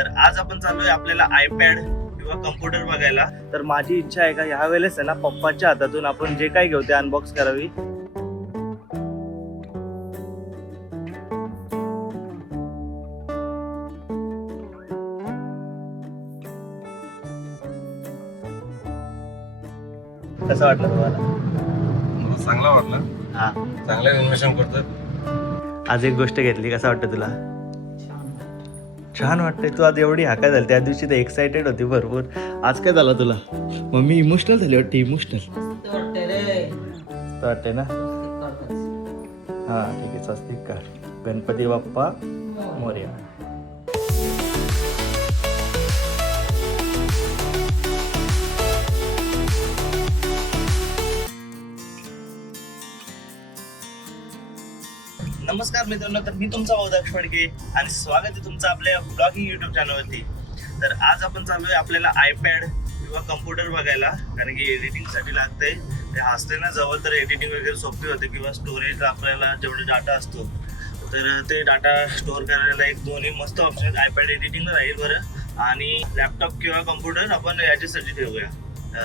तर आज आपण चाललोय आपल्याला आयपॅड किंवा कम्प्युटर बघायला. तर माझी इच्छा आहे का ह्या वेळेस आहे ना पप्पाच्या हातातून आपण जे काही घेऊ ते अनबॉक्स करावी. कसं वाटलं तुम्हाला? मला चांगला वाटला. हा, चांगलं इन्व्हेस्टमेंट करतो. आज एक गोष्ट घेतली, कसं वाटतं तुला? छान वाटतंय. तू आज एवढी हाका झाली, त्या दिवशी तर एक्साइटेड होती भरपूर. आज काय झालं तुला? मम्मी इमोशनल झाली वाटते. इमोशनल वाटते ना? हा ठीक आहे. स्वस्तिक का गणपती बाप्पा मोरया. नमस्कार मित्रांनो, तर मी तुमचा उदक्ष फडके आणि स्वागत आहे तुमचं आपल्या ब्लॉगिंग युट्यूब चॅनलवरती. तर आज आपण चाललोय आपल्याला आयपॅड किंवा कम्प्युटर बघायला, कारण की एडिटिंगसाठी लागतंय. ते असते ना जवळ तर एडिटिंग वगैरे सोपी होते, किंवा स्टोरेज आपल्याला जेवढे डाटा असतो तर ते डाटा स्टोअर करायला एक दोन्ही मस्त ऑप्शन आहेत. आयपॅड एडिटिंगला राहील बरं, आणि लॅपटॉप किंवा कम्प्युटर आपण याच्यासाठी ठेवूया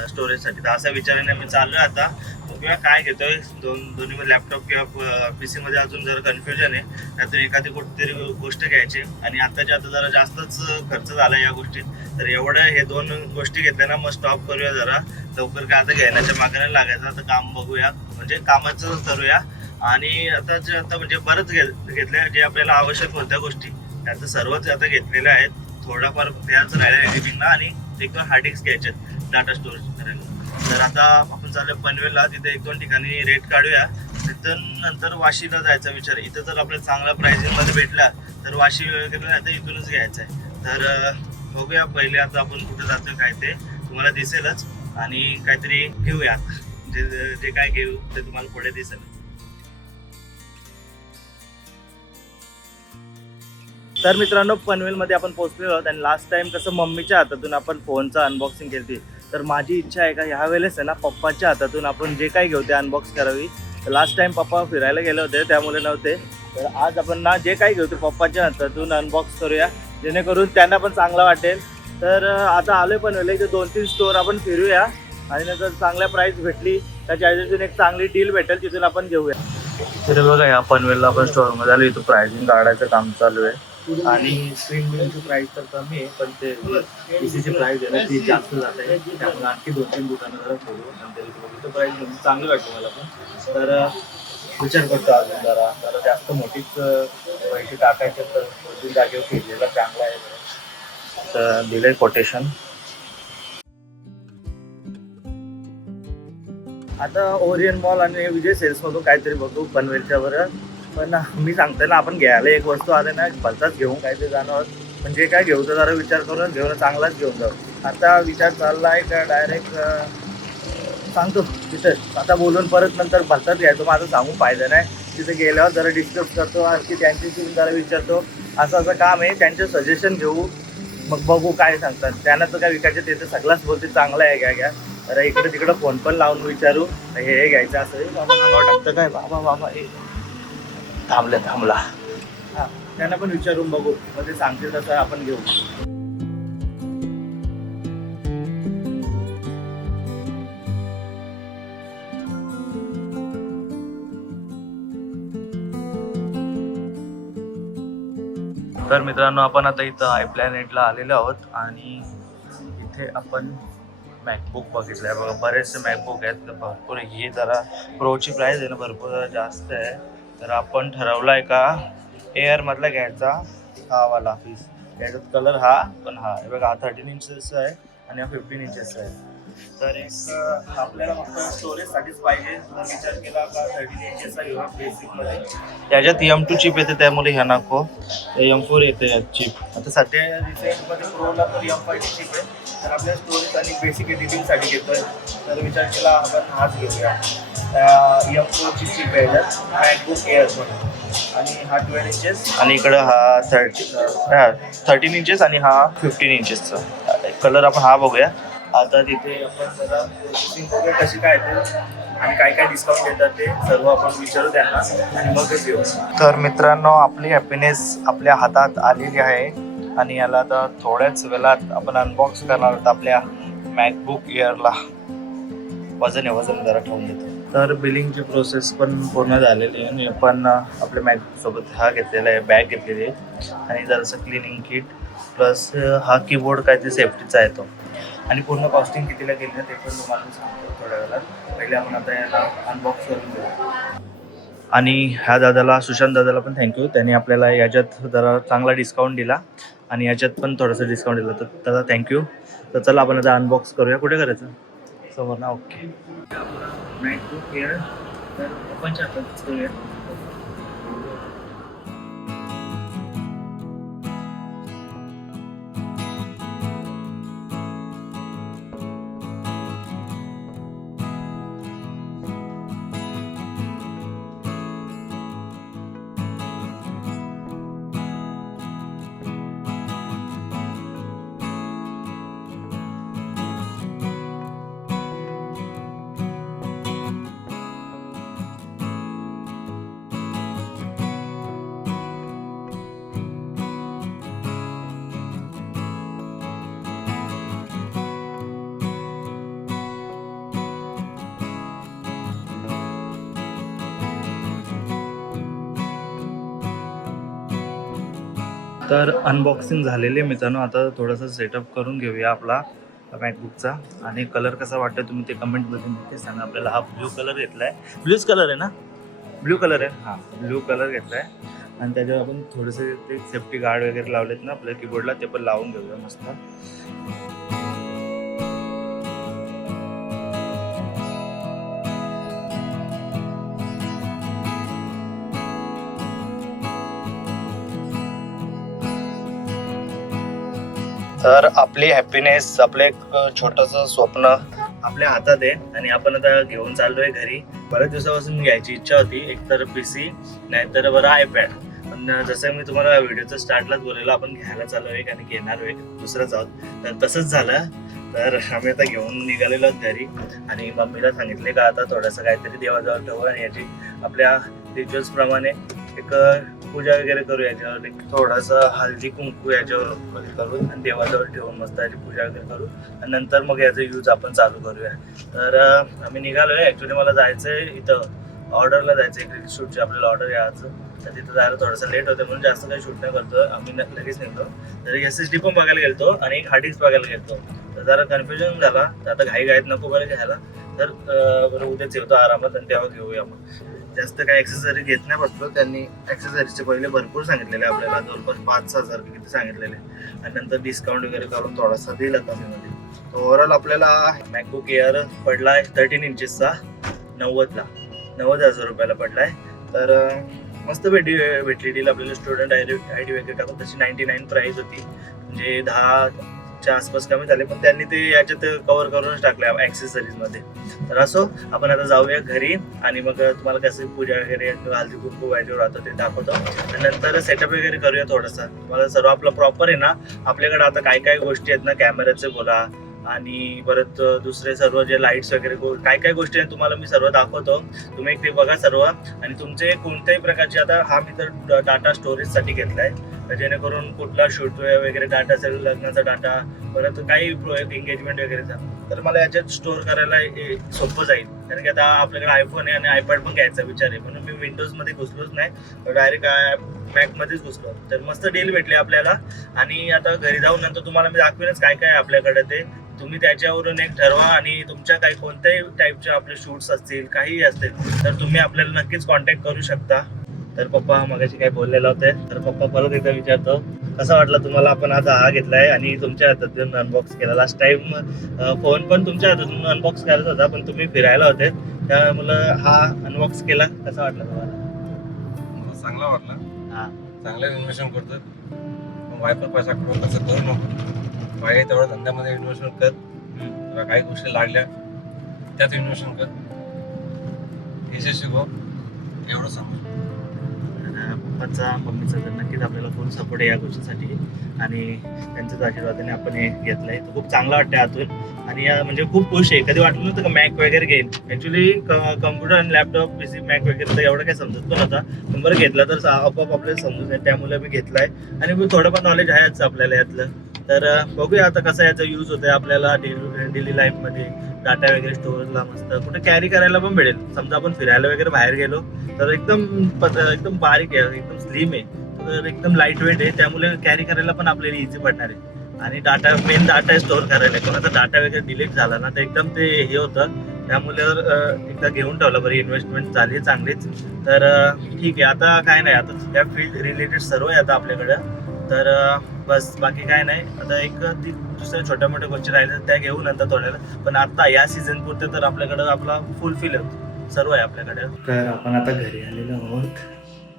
स्टोरेजसाठी. तर असा विचाराने मी चाललोय आता. किंवा काय घेतोय दोन्ही लॅपटॉप किंवा PC मध्ये अजून जरा कन्फ्युजन आहे. त्यातून एखादी कुठेतरी गोष्ट घ्यायची, आणि आताच्या आता जरा जास्तच खर्च झाला या गोष्टीत. तर एवढं हे दोन गोष्टी घेतल्या ना, मग स्टॉप करूया जरा लवकर. काय आता घेण्याच्या मागे नाही लागायचं. आता काम बघूया, म्हणजे कामाचं करूया. आणि आता म्हणजे बरंच घेतल्या जे आपल्याला आवश्यक होत्या गोष्टी, त्याचं सर्वच आता घेतलेल्या आहेत. थोडाफार त्याच राहिल्या एडिटिंगला, आणि एक हार्ड डिस्क घ्यायचे डाटा स्टोरेज करायला. तर आता आपण चालू पनवेलला, तिथे एक दोन ठिकाणी रेट काढूया. तिथं नंतर वाशीला जायचा विचार. इथं जर आपल्याला चांगला प्राइसिंग मध्ये भेटला तर वाशी वगैरे आता इथूनच घ्यायचं आहे. तर बघूया पहिले आता आपण कुठे जातोय काय ते तुम्हाला दिसेलच, आणि काहीतरी घेऊया. जे काय घेऊ ते तुम्हाला पुढे दिसेल. तर मित्रांनो, पनवेलमध्ये आपण पोहोचलेलो आहोत, आणि लास्ट टाइम कसं मम्मीच्या हातातून आपण फोनचं अनबॉक्सिंग केली. तर माझी इच्छा आहे का ह्या वेळेस आहे ना पप्पाच्या हातातून आपण जे काही घेऊ ते अनबॉक्स करावी. तर लास्ट टाइम पप्पा फिरायला गेले होते, त्यामुळे नव्हते. तर आज आपण ना जे काही घेऊ ते पप्पाच्या हातातून अनबॉक्स करूया, जेणेकरून त्यांना पण चांगलं वाटेल. तर आता आलोय पनवेलला, इथे 2-3 स्टोअर आपण फिरूया, आणि नंतर चांगल्या प्राईस भेटली त्याच्या अजून एक चांगली डील भेटेल, तिथून आपण घेऊया. तर बघा, या पनवेलला आपण स्टोअरमध्ये आलो. इथं प्राइसिंग काढायचं काम चालू आहे, आणि स्क्रीन बिलची प्राईस तर कमी आहे, पण ते PCची प्राईस आहे ना ती जास्त जात आहे. त्यामुळे आणखी 2-3 दुकानं जरा खोलू, नंतर इथं प्राईस चांगली वाटते मला पण. तर विचार करतो अजून जरा जास्त मोठीच पैसे टाकायचे, तर 2-3 जागेवर फिरलेला चांगला आहे. तर दिलंय कोटेशन. आता ओरियन मॉल आणि विजय सेल्समधून काहीतरी बघू पनवेलच्या बरं. पण मी सांगते ना, आपण घ्यायला एक वस्तू आले ना भलताच घेऊन काहीतरी जाणार. पण जे काय घेऊ तर जरा विचार करून घेऊन चांगलाच घेऊन जाऊ. आता विचार चालला आहे का डायरेक्ट सांगतो तिथं. आता बोलून परत नंतर भलताच घ्यायचो, माझं सांगू फायदा नाही. तिथे गेल्यावर जरा डिस्कस करतो, आणखी त्यांच्याशी जरा विचारतो. असं काम आहे, त्यांचं सजेशन घेऊ, मग बघू काय सांगतात. त्यांना तर काय विकायचं ते तर सगळंच बोलते चांगलं आहे, घ्या. तर इकडे तिकडं फोन पण लावून विचारू, हे घ्यायचं असं बाबा टाकतं काय बाबा हे थांबला. हां, त्यांना पण विचारून बघू, मग ते सांगतील तसं आपण घेऊ. तर मित्रांनो, आपण आता इथं आयप्लॅनेटला आलेलो आहोत, आणि इथे आपण मॅकबुक बघितलं आहे. बघा, बरेचसे मॅकबुक आहेत भरपूर. ही जरा प्रोची प्राईस आहे ना भरपूर जास्त आहे. तर आपण ठरवलं आहे का एअरमधला घ्यायचा, हा वाला पीस. त्याच्यात कलर हा पण हा आहे बघा, हा 13 इंचेसचा आहे आणि हा 15 इंचेसचा आहे. तर एक आपल्याला फक्त स्टोरेजसाठीच पाहिजे. तर विचार केला का 13 इंचेसचा घेऊया बेसिकमध्ये. त्याच्यात M2 चिप येते, त्यामुळे ह्या नको. M4 येते यात चिप. आता सध्या रिसेंटमध्ये प्रोला तर M5 चिप आहे. तर आपल्या स्टोरेज आणि बेसिक एडिटिंगसाठी घेतोय, तर विचार केला आपण हाच घेऊया. M4 ची चिप आहे याच्यात, मॅकबुक एअर म्हणून. आणि हा 12 इंचेस, आणि इकडं हा 13 इंचेस, आणि हा 15 इंचेसचा. कलर आपण हा बघूया. आता तिथे आपण जरा प्रोसेसिंग बघूया कशी काय ते, आणि काय काय डिस्काउंट देतात ते सर्व आपण विचारू त्यांना, आणि मगच घेऊ. तर मित्रांनो, आपली हॅपीनेस आपल्या हातात आलेली आहे. आणि याला आता थोड्याच वेळात आपण अनबॉक्स करणार आहोत आपल्या मॅकबुक एअरला. वजन जरा ठेवून देतो. तर बिलिंगची प्रोसेस पण पूर्ण झालेली आहे आणि आपण आपल्या मॅकबुक सोबत हा घेतलेला आहे, बॅग घेतलेली आहे आणि जरासं क्लिनिंग किट प्लस हा कीबोर्ड काय ते सेफ्टीचा आहे तो. आणि पूर्ण कॉस्टिंग कितीला गेली ते पण तुम्हाला मी सांगतो थोड्या वेळात. पहिले आपण आता याला अनबॉक्स करून घेऊ. आणि ह्या दादाला, सुशांत दादाला पण थँक्यू, त्यांनी आपल्याला याच्यात जरा चांगला डिस्काउंट दिला आणि याच्यात पण थोडंसं डिस्काउंट दिलं, तर दादा थँक्यू. तर चला आपण आता अनबॉक्स करूया. कुठे करायचं? समोर ना. ओके. मॅकबुक एअर तर ओपनच्या हातात करूया. तर अनबॉक्सिंग झालेली आहे मित्रांनो. आता थोडंसं सेटअप करून घेऊया आपला मॅकबुकचा. आणि कलर कसा वाटतो तुम्ही ते कमेंटमध्ये नक्की सांगा. आपल्याला हा ब्ल्यू कलर घेतला आहे. ब्ल्यूच कलर आहे ना? ब्ल्यू कलर आहे. हां, ब्ल्यू कलर घेतला आहे आणि त्याच्यावर आपण थोडेसे ते सेफ्टी गार्ड वगैरे लावलेत ना आपल्या कीबोर्डला, ते पण लावून घेऊया मस्त. तर आपली हॅपीनेस, आपलं एक छोटंसं स्वप्न आपल्या हातात आहे आणि आपण आता घेऊन चाललोय घरी. बऱ्याच दिवसापासून घ्यायची इच्छा होती, एकतर PC नाहीतर बरं आयपॅड. पण जसं मी तुम्हाला व्हिडिओच्या स्टार्टलाच बोललेलो, आपण घ्यायला चालू आहे आणि घेणार आहे, दुसरंच आहोत. तर तसंच झालं. तर आम्ही आता घेऊन निघालेलो आहोत घरी आणि मम्मीला सांगितले का आता थोडंसं काहीतरी देवाजवळ ठेवू आणि याची आपल्या रिच्युअल्स प्रमाणे एक पूजा वगैरे करू. याच्यावर एक थोडंसं हळदी कुंकू याच्यावर करू आणि देवाजवळ ठेवून मस्त याची पूजा वगैरे करू आणि नंतर मग याचा यूज आपण चालू करूया. तर आम्ही निघालोय. ॲक्च्युली मला जायचं आहे, इथं ऑर्डरला जायचं आहे, क्रेडिट शूटची आपल्याला ऑर्डर यायचं. तर तिथं जायला थोडंसं लेट होतं म्हणून जास्त काही शूट नाही करतो आम्ही, लगेच निघतो. तर SSD पण बघायला गेलतो आणि एक हार्ड डिस्क बघायला गेलतो. तर जरा कन्फ्युजन झाला. तर आता घाईत नको बरं घ्यायला. तर बरं उद्याच येतो आरामात आणि तेव्हा घेऊया. मग जास्त काही ॲक्सेसरी घेत नाही बसलो. त्यांनी ॲक्सेसरीचे पहिले भरपूर सांगितलेले आपल्याला, जवळपास 5,000 किती सांगितलेले आणि नंतर डिस्काउंट वगैरे करून थोडासा दिला कमीमध्ये. तर ओव्हरऑल आपल्याला मॅकबुक एअर पडला आहे 13 इंचेसचा 90,000 रुपयाला पडला आहे. तर मस्त भेटली डील आपल्याला. स्टुडंट आय डी वगैरे टाकून तशी 99 प्राईस होती, म्हणजे 10च्या आसपास कमी झाले, पण त्यांनी ते याच्यात कव्हर करूनच टाकले ॲक्सेसरीजमध्ये. तर असो, आपण आता जाऊया घरी आणि मग तुम्हाला कसं पूजा वगैरे हळदी कुंकू व्हायच्यावर राहतं ते दाखवतो आणि नंतर सेटअप वगैरे करूया थोडंसं. तुम्हाला सर्व आपलं प्रॉपर आहे ना, आपल्याकडे आता काय काय गोष्टी आहेत ना, कॅमेऱ्याचे बोला आणि परत दुसरे सर्व जे लाईट्स वगैरे काय काय गोष्टी आहेत तुम्हाला मी सर्व दाखवतो. तुम्ही एक ते बघा सर्व. आणि तुमचे कोणत्याही प्रकारचे, आता हा मी तर डाटा स्टोरेजसाठी घेतला आहे, जेणेकरून कुठला शूट वगैरे डाटा असेल, लग्नाचा डाटा, परत काही एंगेजमेंट वगैरेचा, तर मला याच्यात स्टोअर करायला सोपं जाईल. कारण की आता आपल्याकडे आयफोन आहे आणि आयपॅड पण घ्यायचा विचार आहे, म्हणून मी विंडोजमध्ये घुसलोच नाही, डायरेक्ट मॅकमध्येच घुसलो. तर मस्त डील भेटली आपल्याला. आणि आता घरी जाऊन नंतर तुम्हाला मी दाखवेनच काय काय आपल्याकडे, ते तुम्ही त्याच्यावरून एक ठरवा. आणि तुमच्या काही कोणत्याही टाईपचे आपले शूट्स असतील, काहीही असतील, तर तुम्ही आपल्याला नक्कीच कॉन्टॅक्ट करू शकता. तर पप्पा मगाशी काय बोललेलं होते, तर पप्पा परत एकदा विचारतो, कसा वाटला तुम्हाला? आपण आता हा घेतलाय आणि तुमच्या हातातून अनबॉक्स केला. लास्ट टाइम फोन पण तुमच्या हातातून अनबॉक्स करायचा होता, पण तुम्ही फिरायला होते, त्यामुळे हा अनबॉक्स केला. कसा वाटला तुम्हाला? मला चांगला वाटला. हा, चांगलं इन्व्हेस्टमेंट करतो. वायपर पैसा करून तसं करू नको. पाहिजे तेवढ्या धंद्यामध्ये इन्व्हेस्टमेंट कर. तुला काही गोष्टी लागल्या त्यात इन्व्हेस्टमेंट कर. यशस्वी हो, एवढं सांगू. पप्पाचा मम्मीचा तर नक्कीच आपल्याला फुल सपोर्ट आहे या गोष्टीसाठी. आणि त्यांच्याच आशीर्वादाने आपण हे घेतलंय. तर खूप चांगलं वाटतंय आतून आणि म्हणजे खूप खुश आहे. कधी वाटलं नव्हतं का मॅक वगैरे घेईन. ॲक्च्युली कम्प्युटर आणि लॅपटॉप पीसी मॅक वगैरे तर एवढं काही समजत पण नव्हता, पण बरं घेतला तर आपोआप आपल्याला समजून आहे, त्यामुळे मी घेतलाय आणि थोडंफार नॉलेज आहेच आपल्याला यातलं. तर बघूया आता कसं याचा यूज होतोय आपल्याला डेली लाईफमध्ये. डाटा वगैरे स्टोरेजला मस्त कुठे कॅरी करायला पण मिळेल. समजा आपण फिरायला वगैरे बाहेर गेलो तर एकदम बारीक आहे, एकदम स्लिम आहे, तर एकदम लाईट वेट आहे, त्यामुळे कॅरी करायला पण आपल्याला इझी पडणार आहे. आणि मेन डाटा स्टोअर करायला कोणाचा डाटा वगैरे डिलीट झाला ना तर एकदम ते हे होतं, त्यामुळे एकदा घेऊन ठेवलं बरं. इन्व्हेस्टमेंट झाली चांगलीच. तर ठीक आहे, आता काय नाही, आता त्या फील्ड रिलेटेड सर्व आहे आता आपल्याकडं. तर बस बाकी काय नाही. आता एक दुसऱ्या छोट्या मोठ्या गोष्टी राहिल्या त्या घेऊ नंतर थोड्याला, पण आता या सीझन पुरते तर आपल्याकडं आपला फुलफिल सर्व आहे आपल्याकडे. तर आपण आता घरी आलेलो आहोत.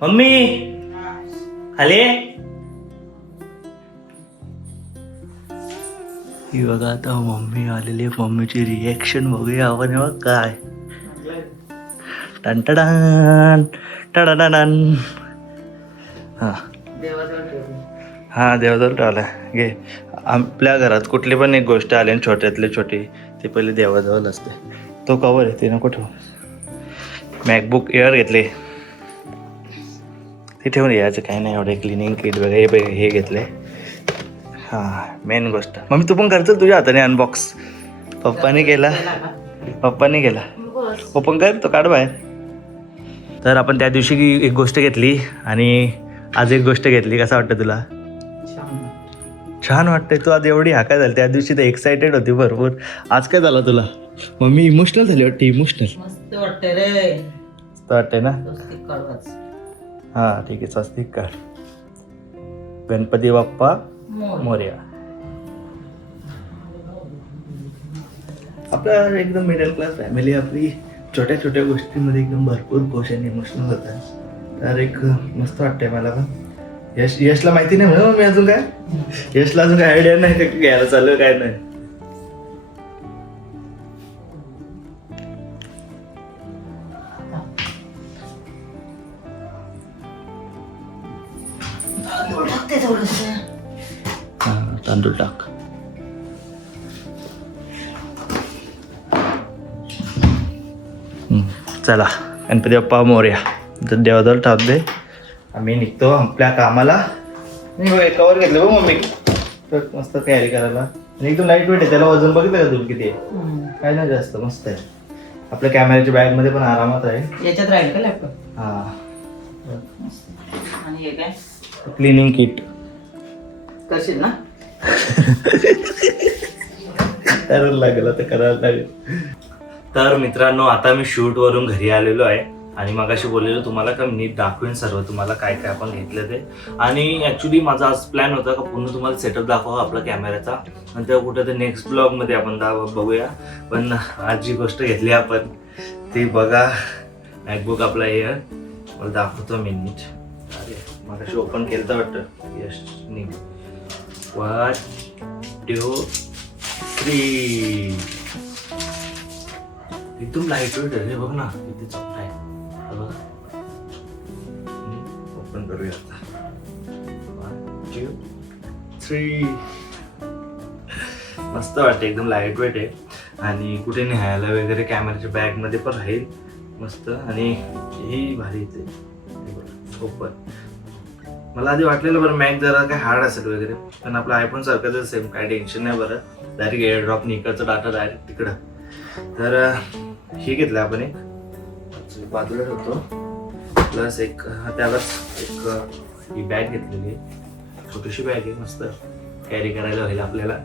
मम्मी आले ही बघा, आता मम्मी आलेली. मम्मीची रिॲक्शन बघूया आपण. हे बघ काय टन टडाडन. हा देवाजवळ ठेवला. घे. आपल्या घरात कुठली पण एक गोष्ट आली आणि छोट्यातली छोटी, ती पहिले देवाजवळ असते. तो कवर आहे, ते नको ठेवू. मॅकबुक एअर घेतले, ते ठेवून यायचं काही नाही एवढे. क्लिनिंग किट वगैरे हे घेतले. हां मेन गोष्ट. मम्मी तू पण करतो तुझ्या हाताने अनबॉक्स. पप्पाने केला. ओपन कर, तो काढ बाहेर. तर आपण त्या दिवशी एक गोष्ट घेतली आणि आज एक गोष्ट घेतली. कसं वाटतं तुला? छान वाटतंय. तू आज एवढी हाका झाली, त्या दिवशी तर एक्सायटेड होती भरपूर. आज काय झालं तुला? मम्मी इमोशनल झाली वाटते. इमोशनल मस्त वाटतंय रे. मस्त वाटतंय ना? स्वस्तिक काढवाच. हां ठीक आहे, स्वस्तिक काढ. गणपती बाप्पा मोरया. आपला एकदम मिडल क्लास फॅमिली आपली. छोट्या छोट्या गोष्टींमध्ये एकदम भरपूर खुश आणि इमोशनल होतात. तर एक मस्त वाटतंय मला पण. यशला माहिती नाही म्हणून मी अजून काय, यशला अजून काय आयडिया नाही का घ्यायला चालू काय नाही. तांदूळ टाक. चला गणपती बाप्पा मोरया. तर देवाजवळ टाक दे. आम्ही निघतो आपल्या कामाला. नाही कवर घेतलं बघ मम्मी, तर मस्त कॅरी करायला. आणि एकदम लाईट वेट आहे. त्याला वजन बघितलं का तुम्ही किती आहे? काय नाही जास्त. मस्त आहे. आपल्या कॅमेऱ्याच्या बॅग मध्ये पण आरामात आहे. याच्यात राहील का लॅपटॉप? हा. आणि हे काय? क्लिनिंग किट करशील ना? करायला लागेल, आता करायला लागेल. तर मित्रांनो, आता मी शूट वरून घरी आलेलो आहे आणि मगाशी बोललेलो तुम्हाला का मी दाखवेन सर्व तुम्हाला काय काय आपण घेतलं ते. आणि ॲक्च्युली माझा आज प्लॅन होता का पूर्ण तुम्हाला सेटअप दाखवा आपला कॅमेऱ्याचा, नंतर कुठं ते नेक्स्ट ब्लॉगमध्ये आपण बघूया. पण आज जी गोष्ट घेतली आपण ती बघा, मॅकबुक आपला हे मला दाखवतो मी नीट. अरे मगाशी ओपन केलं तर वाटतं. यस नी 1 2 3. एकदम लाईट वेट आहे. बघ ना किती चौथा आहे. ओपन करूया आता. 1 2 3. मस्त वाटते, एकदम लाईट वेट आहे आणि कुठे न्यायला वगैरे कॅमेऱ्याच्या बॅग मध्ये पण राहील मस्त. आणि ही भारी येते ओपन. मला आधी वाटलेलं बरं मॅक जरा काय हार्ड असेल वगैरे, पण आपला आयफोन सारखं सेम, काय टेन्शन नाही. बरं डायरेक्ट एअर ड्रॉप निकडचा डाटा डायरेक्ट तिकडं. तर हे घेतलं आपण एक बाजूला ठेवतो. प्लस एक त्यालाच एक ही बॅग घेतलेली आहे. छोटीशी बॅग आहे, मस्त कॅरी करायला होईल आपल्याला.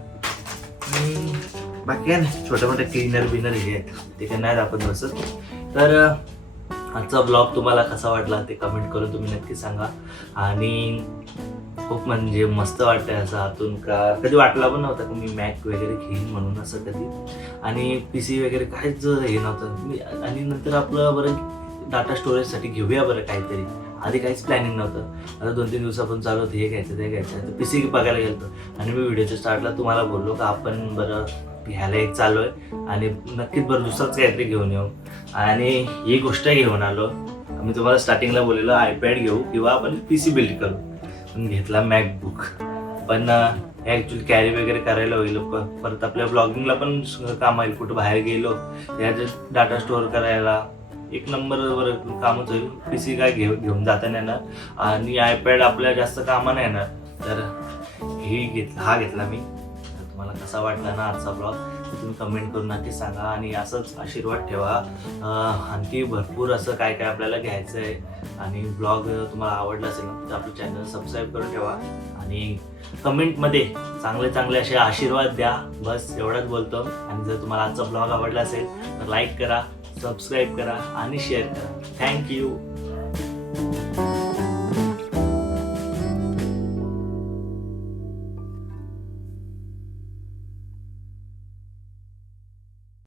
बाकी काय नाही, छोटे मोठे क्लीनर बिनर हे आहेत ते काय नाही दाखवत बसत. तर आजचा ब्लॉग तुम्हाला कसा वाटला ते कमेंट करून तुम्ही नक्की सांगा. आणि खूप म्हणजे मस्त वाटतंय असं आतून. का कधी वाटला पण नव्हता की मी मॅक वगैरे घेईन म्हणून असं कधी. आणि पी सी वगैरे काहीच हे नव्हतं मी. आणि नंतर आपलं बरं डाटा स्टोरेजसाठी घेऊया बरं काहीतरी. आधी काहीच प्लॅनिंग नव्हतं. आता 2-3 दिवसापासून चालू होतं हे घ्यायचं ते घ्यायचं. तर पी सी बघायला गेलो आणि मी व्हिडिओच्या स्टार्टला तुम्हाला बोललो का आपण बरं घ्यायला एक चालू आहे आणि नक्कीच बरं दुसरंच काहीतरी घेऊन येऊ. आणि ही गोष्ट घेऊन आलो. मी तुम्हाला स्टार्टिंगला बोललेलो आयपॅड घेऊ किंवा आपण पी सी बिल्ड करू. पण घेतला मॅकबुक. आपण हे ॲक्च्युली कॅरी वगैरे करायला होईल परत आपल्या ब्लॉगिंगला पण काम येईल. कुठं बाहेर गेलो याचे डाटा स्टोअर करायला एक नंबरवर कामच होईल. PC काय घेऊन जाता नाही येणार आणि आयपॅड आपल्या जास्त कामानं येणार. तर हा घेतला मी. तर तुम्हाला कसा वाटला ना आजचा ब्लॉग तुम्ही कमेंट करून नक्की सांगा आणि असंच आशीर्वाद ठेवा. आणखी भरपूर असं काय काय आपल्याला घ्यायचं आहे आणि ब्लॉग तुम्हाला आवडला असेल तर आपलं चॅनल सबस्क्राईब करून ठेवा आणि कमेंटमध्ये चांगले असे आशीर्वाद द्या. बस एवढंच बोलतो. आणि जर तुम्हाला आजचा ब्लॉग आवडला असेल तर लाईक करा, सबस्क्राईब करा आणि शेअर करा. थँक्यू.